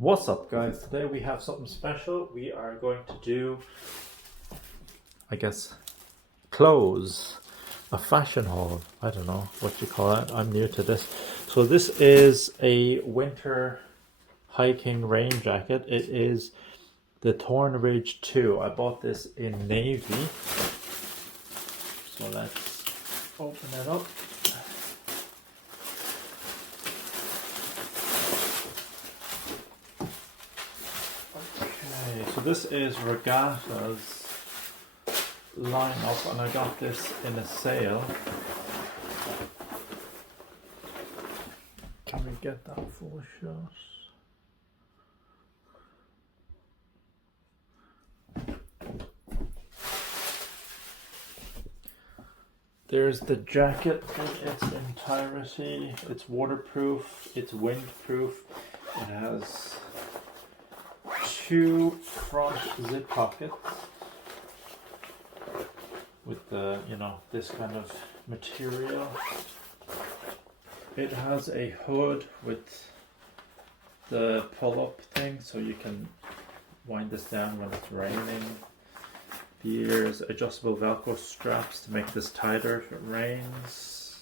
What's up, guys? Today we have something special. We are going to do, I guess, clothes, a fashion haul. I don't know what you call it. I'm new to this. So this is a winter hiking rain jacket. It is the Thornridge 2. I bought this in navy. So let's open it up. Okay, so this is Regatta's lineup, and I got this in a sale. Can we get that full shot? There's the jacket in its entirety. It's waterproof, it's windproof. It has two front zip pockets with the, this kind of material. It has a hood with the pull-up thing, so you can wind this down when it's raining. There's adjustable Velcro straps to make this tighter if it rains.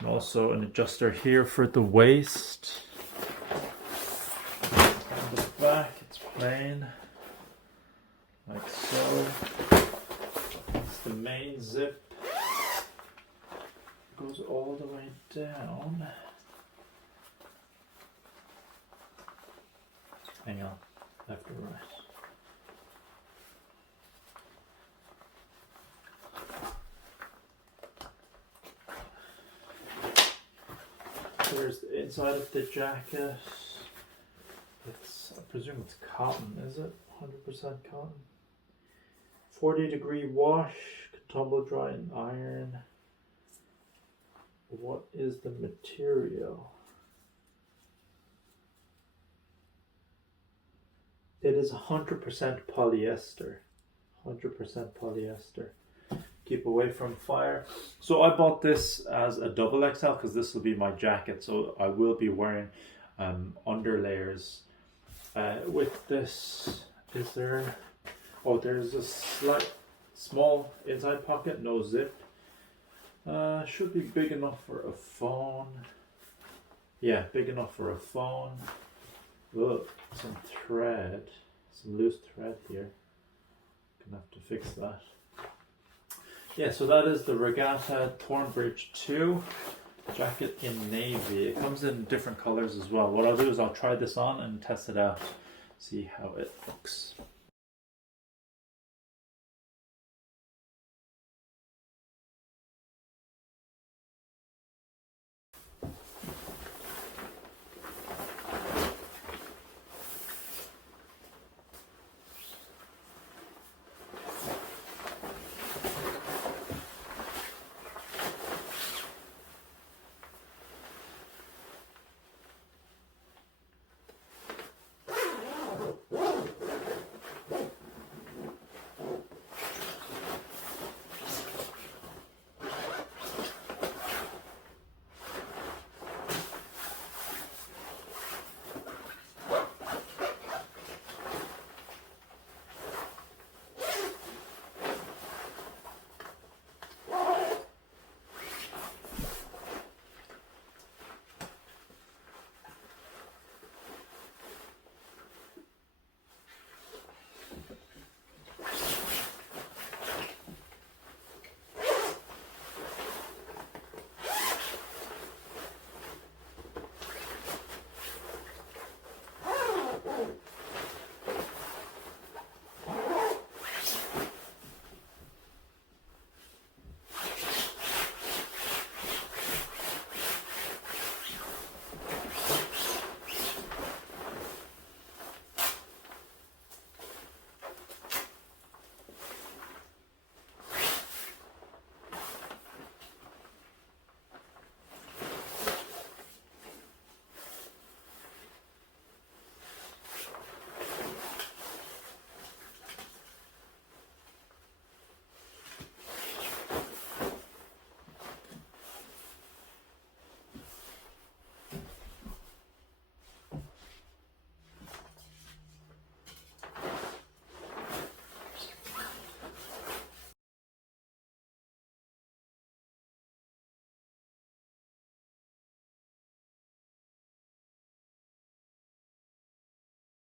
And also an adjuster here for the waist. On the back it's plain, like so. It's the main zip. Goes all the way down. Hang on, left or right. There's the inside of the jacket. I presume it's cotton, is it? 100% cotton. 40-degree wash, can tumble dry and iron. What is the material? It is 100% polyester. 100% polyester. Keep away from fire. So I bought this as a double XL because this will be my jacket. So I will be wearing under layers. With this, there's a small inside pocket, no zip. Should be big enough for a phone. Yeah, big enough for a phone. Look, some loose thread here. Gonna have to fix that. Yeah, so that is the Regatta Thornridge 2 jacket in navy. It comes in different colors as well. What I'll do is I'll try this on and test it out, see how it looks.